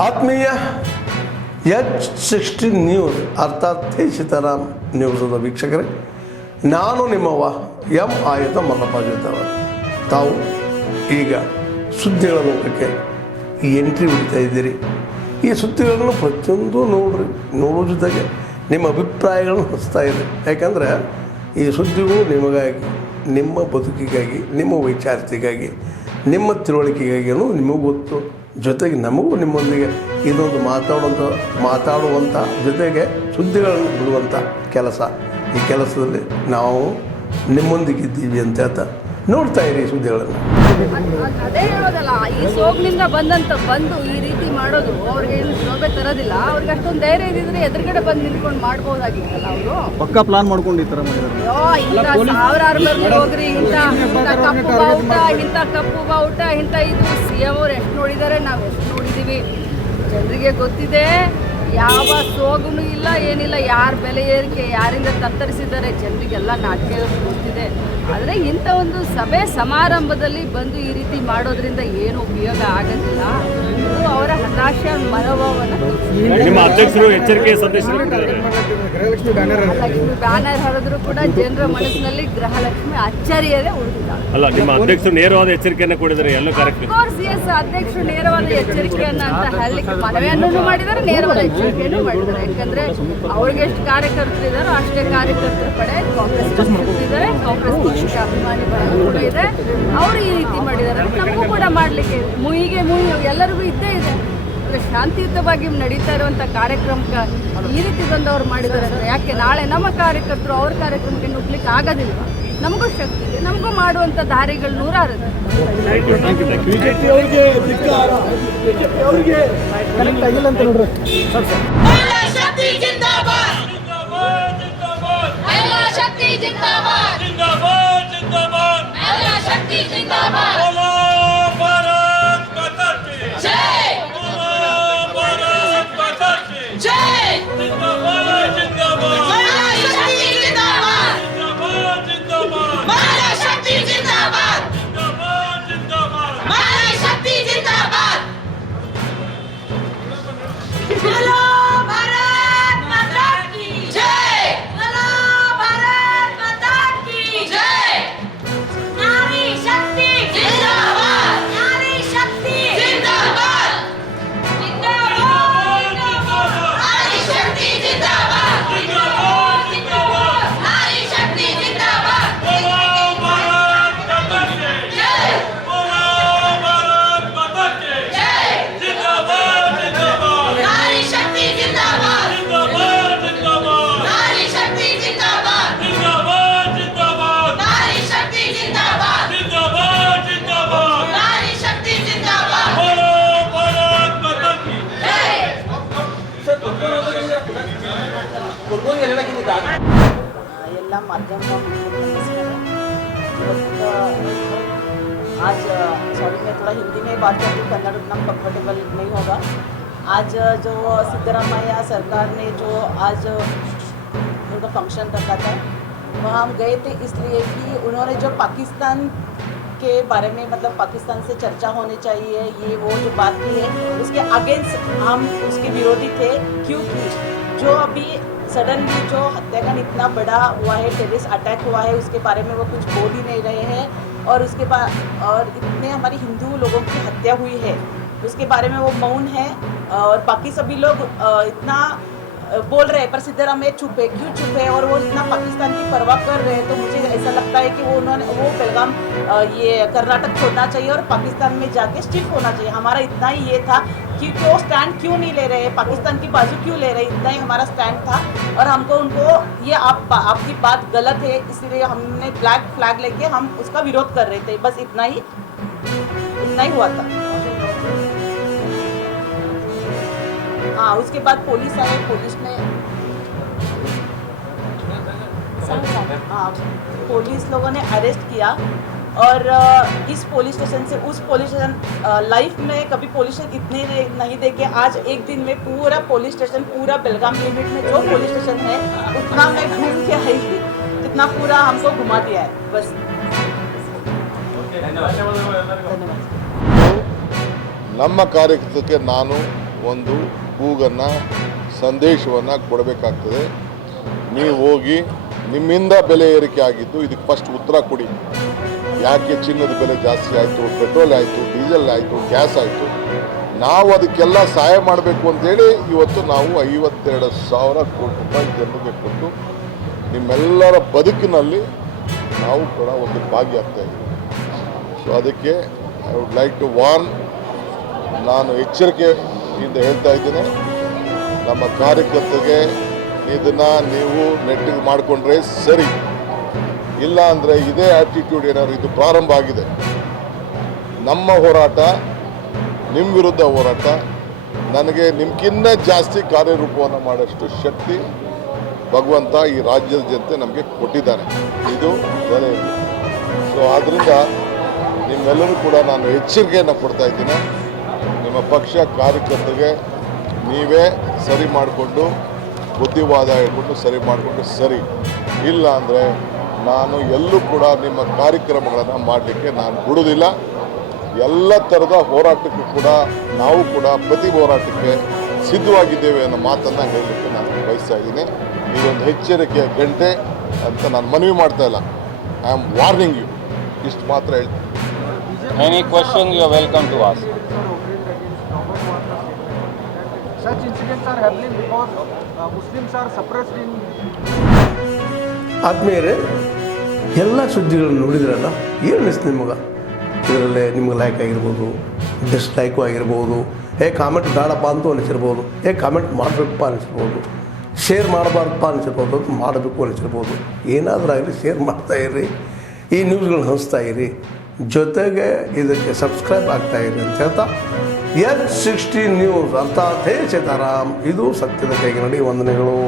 ಆತ್ಮೀಯ H60 news ಅರ್ಥಾತ್ ಸೀತಾರಾಮ್ ನ್ಯೂಸದ ವೀಕ್ಷಕರೇ, ನಾನು ನಿಮ್ಮವ ಎಂ ಆಯುಧ ಮಲ್ಲಪ್ಪ ಜೊತೆವ. ತಾವು ಈಗ ಸುದ್ದಿಗಳ ಲೋಕಕ್ಕೆ ಎಂಟ್ರಿ ಹೊಡಿತಾ ಇದ್ದೀರಿ. ಈ ಸುದ್ದಿಗಳನ್ನು ಪ್ರತಿಯೊಂದು ನೋಡೋ ಜೊತೆಗೆ ನಿಮ್ಮ ಅಭಿಪ್ರಾಯಗಳನ್ನು ಹಚ್ತಾ ಇದೆ. ಯಾಕಂದರೆ ಈ ಸುದ್ದಿಗಳು ನಿಮಗಾಗಿ, ನಿಮ್ಮ ಬದುಕಿಗಾಗಿ, ನಿಮ್ಮ ವೈಚಾರಿಕೆಗಾಗಿ, ನಿಮ್ಮ ತಿಳುವಳಿಕೆಗಾಗಿಯೂ ನಿಮಗೂ ಗೊತ್ತು. ಜೊತೆಗೆ ನಮಗೂ ನಿಮ್ಮೊಂದಿಗೆ ಇದೊಂದು ಮಾತಾಡುವಂಥ ಜೊತೆಗೆ ಸುದ್ದಿಗಳನ್ನು ಬಿಡುವಂಥ ಕೆಲಸ. ಈ ಕೆಲಸದಲ್ಲಿ ನಾವು ನಿಮ್ಮೊಂದಿಗಿದ್ದೀವಿ ಅಂತ ಹೇಳ್ತಾ ನೋಡ್ತಾ ಇರಿ ಸುದ್ದಿಗಳನ್ನು. ಅದೇ ಹೇಳೋದಲ್ಲ, ಈ ಸೋಗ್ನಿಂದ ಬಂದು ಈ ರೀತಿ ಮಾಡೋದು ಅವ್ರಿಗೆ ಏನು ಶೋಭೆ ತರೋದಿಲ್ಲ. ಅವ್ರಿಗೆ ಅಷ್ಟೊಂದು ಧೈರ್ಯ ಇದ್ದಿದ್ರೆ ಎದುರುಗಡೆ ಬಂದು ನಿಂತ್ಕೊಂಡು ಮಾಡ್ಬೋದಾಗಿತ್ತಲ್ಲ. ಅವರು ಪಕ್ಕ ಪ್ಲಾನ್ ಮಾಡ್ಕೊಂಡು ಈ ಥರ ಮಾಡಿದ್ದಾರೆ. ಇಂಥ ಸಾವಿರಾರು ಮಂದಿ ಹೋಗ್ರಿ, ಇಂಥ ಕಪ್ಪು ಬಾವುಟ ಇಂಥ ಇದು CM ಅವ್ರು ಎಷ್ಟು ನೋಡಿದ್ದಾರೆ, ನಾವು ಎಷ್ಟು ನೋಡಿದ್ದೀವಿ. ಜನರಿಗೆ ಗೊತ್ತಿದೆ, ಯಾವ ಸೋಗುನು ಇಲ್ಲ, ಏನಿಲ್ಲ. ಯಾರ ಬೆಲೆ ಏರಿಕೆ, ಯಾರಿಂದ ತತ್ತರಿಸಿದ್ದಾರೆ ಜನರಿಗೆಲ್ಲ ನಾಟಕ ಗೊತ್ತಿದೆ. ಆದರೆ ಇಂಥ ಒಂದು ಸಭೆ ಸಮಾರಂಭದಲ್ಲಿ ಬಂದು ಈ ರೀತಿ ಮಾಡೋದ್ರಿಂದ ಏನು ಉಪಯೋಗ ಆಗೋದಿಲ್ಲ. ಇದು ಅವರ ಹತಾಶ ಮನೋಭಾವನ. ನಿಮ್ಮ ಅಧ್ಯಕ್ಷರು ಎಚ್ಚರಿಕೆ ಸಂದೇಶ ಲಕ್ಷ್ಮಿ ಬ್ಯಾನರ್ ಹರಿದ್ರು ಕೂಡ ಜನರ ಮನಸ್ಸಿನಲ್ಲಿ ಗೃಹಲಕ್ಷ್ಮಿ ಅಚ್ಚರಿಯದೇ ಉಳಿದಿದ್ದಾರೆ. ಅಲ್ಲ, ನಿಮ್ಮ ಅಧ್ಯಕ್ಷರು ನೇರವಾದ ಎಚ್ಚರಿಕೆಯನ್ನು ಕೊಡಿದ್ದಾರೆ ಎಲ್ಲ ಕಾರ್ಯಕ್ರಮ. ಅಧ್ಯಕ್ಷರು ನೇರವಾದ ಎಚ್ಚರಿಕೆಯನ್ನ ಅಂತ ಹೇಳಲಿಕ್ಕೆ ಮನವಿಯನ್ನು ಮಾಡಿದ್ದಾರೆ, ನೇರವಾದ ಎಚ್ಚರಿಕೆಯನ್ನು ಮಾಡಿದ್ದಾರೆ. ಯಾಕಂದ್ರೆ ಅವ್ರಿಗೆ ಎಷ್ಟು ಕಾರ್ಯಕರ್ತರು ಇದ್ದಾರೋ ಅಷ್ಟೇ ಕಾರ್ಯಕರ್ತರ ಕಡೆ ಕಾಂಗ್ರೆಸ್ ಇದ್ದಾರೆ, ಕಾಂಗ್ರೆಸ್ ಪಕ್ಷಕ್ಕೆ ಅಭಿಮಾನಿ ಕೂಡ ಇದೆ. ಅವರು ಈ ರೀತಿ ಮಾಡಿದ್ದಾರೆ, ನಮಗೂ ಕೂಡ ಮಾಡಲಿಕ್ಕೆ ಮುಯಿಗೆ ಎಲ್ಲರಿಗೂ ಇದ್ದೇ ಇದೆ. ಶಾಂತಿಯುತವಾಗಿ ನಡೀತಾ ಇರುವಂಥ ಕಾರ್ಯಕ್ರಮಕ್ಕೆ ಈ ರೀತಿ ಬಂದವ್ರು ಮಾಡಿದ್ದಾರೆ ಅಂದರೆ ಯಾಕೆ ನಾಳೆ ನಮ್ಮ ಕಾರ್ಯಕರ್ತರು ಅವ್ರ ಕಾರ್ಯಕ್ರಮಕ್ಕೆ ನುಗ್ಲಿಕ್ಕೆ ಆಗೋದಿಲ್ಲ. ನಮಗೂ ಶಕ್ತಿ ಇದೆ, ನಮಗೂ ಮಾಡುವಂಥ ದಾರಿಗಳು ನೂರಾರು ಇದೆ. ಎಲ್ಲ माध्यम आज सॉरी मैं थोड़ा हिंदी में बात करती हूँ, कन्नड़ उतना कंफर्टेबल नहीं होगा. आज जो सिद्धरामैया सरकार ने जो आज उनका फंक्शन रखा था वहाँ हम गए थे इसलिए कि उन्होंने जो पाकिस्तान के बारे में मतलब पाकिस्तान से चर्चा होनी चाहिए ये वो जो बात की है उसके अगेंस्ट हम उसके विरोधी थे. क्योंकि जो अभी सडनली जो हत्याकांड इतना बड़ा हुआ है, टेररिस्ट अटैक हुआ है, उसके बारे में वो कुछ बोल ही नहीं रहे हैं. और उसके बाद और इतने हमारे हिंदू लोगों की हत्या हुई है उसके बारे में वो मौन है. और बाकी सभी लोग इतना बोल रहे हैं पर सिद्धरामैया चुप है. क्यों चुप है? और वो इतना पाकिस्तान की परवाह कर रहे हैं. तो मुझे ऐसा लगता है कि वो बेलगाम ये कर्नाटक छोड़ना चाहिए और पाकिस्तान में जाके शिफ्ट होना चाहिए. हमारा इतना ही ये था क्योंकि वो स्टैंड क्यों नहीं ले रहे, पाकिस्तान की बाजू क्यों ले रहे, इतना ही हमारा स्टैंड था. और हमको उनको ये आपकी बात गलत है इसलिए हमने ब्लैक फ्लैग लेके हम उसका विरोध कर रहे थे. बस इतना ही हुआ था. हाँ, उसके बाद पुलिस आए, पुलिस ने हाँ पुलिस लोगों ने अरेस्ट किया. और इस पुलिस स्टेशन से उस पुलिस स्टेशन लाइफ में कभी पुलिस स्टेशन इतने नहीं देखे. आज एक दिन में पूरा पुलिस स्टेशन पूरा बेलगाम लिमिट में जो पुलिस स्टेशन है उतना मैं घूम के आई थी, जितना पूरा हमको घुमा दिया है. बस ನಮ್ಮ ಕಾರ್ಯಕರ್ತಕ್ಕೆ ನಾನು ಒಂದು ಕೂಗನ್ನು ಸಂದೇಶವನ್ನು ಕೊಡಬೇಕಾಗ್ತದೆ. ನೀವು ಹೋಗಿ ನಿಮ್ಮಿಂದ ಬೆಲೆ ಏರಿಕೆ ಆಗಿದ್ದು ಇದಕ್ಕೆ ಫಸ್ಟ್ ಉತ್ತರ ಕೊಡಿ. ಯಾಕೆ ಚಿನ್ನದ ಬೆಲೆ ಜಾಸ್ತಿ ಆಯಿತು, ಪೆಟ್ರೋಲ್ ಆಯಿತು, ಡೀಸೆಲ್ ಆಯಿತು, ಗ್ಯಾಸ್ ಆಯಿತು, ನಾವು ಅದಕ್ಕೆಲ್ಲ ಸಹಾಯ ಮಾಡಬೇಕು ಅಂತೇಳಿ ಇವತ್ತು ನಾವು 52,000 ಕೋಟಿ ರೂಪಾಯಿ ಜನರಿಗೆ ಕೊಟ್ಟು ನಿಮ್ಮೆಲ್ಲರ ಬದುಕಿನಲ್ಲಿ ನಾವು ಕೂಡ ಒಂದು ಭಾಗಿಯಾಗ್ತಾ ಇದ್ದೀವಿ. ಸೊ ಅದಕ್ಕೆ I would like to warn, ನಾನು ಎಚ್ಚರಿಕೆಯಿಂದ ಹೇಳ್ತಾ ಇದ್ದೇನೆ, ನಮ್ಮ ಕಾರ್ಯಕರ್ತರಿಗೆ ಇದನ್ನು ನೀವು ನೆಟ್ಟಿಗೆ ಮಾಡಿಕೊಂಡ್ರೆ ಸರಿ, ಇಲ್ಲ ಅಂದರೆ ಇದೇ ಆ್ಯಟಿಟ್ಯೂಡ್ ಏನಾದ್ರು ಇದು ಪ್ರಾರಂಭ ಆಗಿದೆ, ನಮ್ಮ ಹೋರಾಟ ನಿಮ್ಮ ವಿರುದ್ಧ ಹೋರಾಟ, ನನಗೆ ನಿಮ್ಗಿನ್ನ ಜಾಸ್ತಿ ಕಾರ್ಯರೂಪವನ್ನು ಮಾಡೋಷ್ಟು ಶಕ್ತಿ ಭಗವಂತ ಈ ರಾಜ್ಯದ ಜನತೆ ನಮಗೆ ಕೊಟ್ಟಿದ್ದಾನೆ, ಇದು ಬೇರೆ ಇಲ್ಲ. ಸೊ ಆದ್ದರಿಂದ ನಿಮ್ಮೆಲ್ಲರೂ ಕೂಡ ನಾನು ಎಚ್ಚರಿಕೆಯನ್ನು ಕೊಡ್ತಾ ಇದ್ದೀನಿ. ನಿಮ್ಮ ಪಕ್ಷ ಕಾರ್ಯಕರ್ತರಿಗೆ ನೀವೇ ಸರಿ ಮಾಡಿಕೊಂಡು ಬುದ್ಧಿವಾದ ಹೇಳ್ಕೊಂಡು ಸರಿ ಮಾಡಿಕೊಂಡು ಸರಿ, ಇಲ್ಲ ಅಂದರೆ ನಾನು ಎಲ್ಲೂ ಕೂಡ ನಿಮ್ಮ ಕಾರ್ಯಕ್ರಮಗಳನ್ನು ಮಾಡಲಿಕ್ಕೆ ನಾನು ಬಿಡೋದಿಲ್ಲ. ಎಲ್ಲ ಥರದ ಹೋರಾಟಕ್ಕೂ ಕೂಡ ನಾವು ಕೂಡ ಪ್ರತಿ ಹೋರಾಟಕ್ಕೆ ಸಿದ್ಧವಾಗಿದ್ದೇವೆ ಅನ್ನೋ ಮಾತನ್ನು ಹೇಳಲಿಕ್ಕೆ ನಾನು ಬಯಸ್ತಾ ಇದ್ದೀನಿ. ಇದೊಂದು ಎಚ್ಚರಿಕೆಯ ಗಂಟೆ ಅಂತ ನಾನು ಮನವಿ ಮಾಡ್ತಾ ಇಲ್ಲ, ಐ ಆಮ್ ವಾರ್ನಿಂಗ್ ಯು, ಇಷ್ಟು ಮಾತ್ರ ಹೇಳ್ತೀನಿ. Any question you are welcome to ask. Such incidents are happening because Muslims are suppressed in. ಆದ್ಮೇಲೆ ಎಲ್ಲ ಸುದ್ದಿಗಳನ್ನು ನೋಡಿದ್ರಲ್ಲ, ಏನು ಅನಿಸ್ತು ನಿಮಗೆ? ಇದರಲ್ಲೇ ನಿಮ್ಗೆ ಲೈಕ್ ಆಗಿರ್ಬೋದು, ಡಿಸ್ಲೈಕು ಆಗಿರ್ಬೋದು, ಕಾಮೆಂಟ್ ಬೇಡಪ್ಪ ಅಂತೂ ಅನಿಸಿರ್ಬೋದು, ಕಾಮೆಂಟ್ ಮಾಡಬೇಕಪ್ಪ ಅನಿಸಿರ್ಬೋದು, ಶೇರ್ ಮಾಡಬಾರ್ದಪ್ಪ ಅನಿಸಿರ್ಬೋದು, ಮಾಡಬೇಕು ಅನಿಸಿರ್ಬೋದು. ಏನಾದರೂ ಆಗಲಿ ಶೇರ್ ಮಾಡ್ತಾಯಿರಿ, ಈ ನ್ಯೂಸ್ಗಳನ್ನ ಹಂಚ್ತಾ ಇರಿ, ಜೊತೆಗೆ ಇದಕ್ಕೆ ಸಬ್ಸ್ಕ್ರೈಬ್ ಆಗ್ತಾಯಿರಿ ಅಂತ ಹೇಳ್ತಾ H60 ನ್ಯೂಸ್ ಅರ್ಥಾತ್ ಹೇ ಸೀತಾರಾಮ್, ಇದು ಸತ್ಯದ ಕೈಗೆ ನಡಿ. ವಂದನೆಗಳು.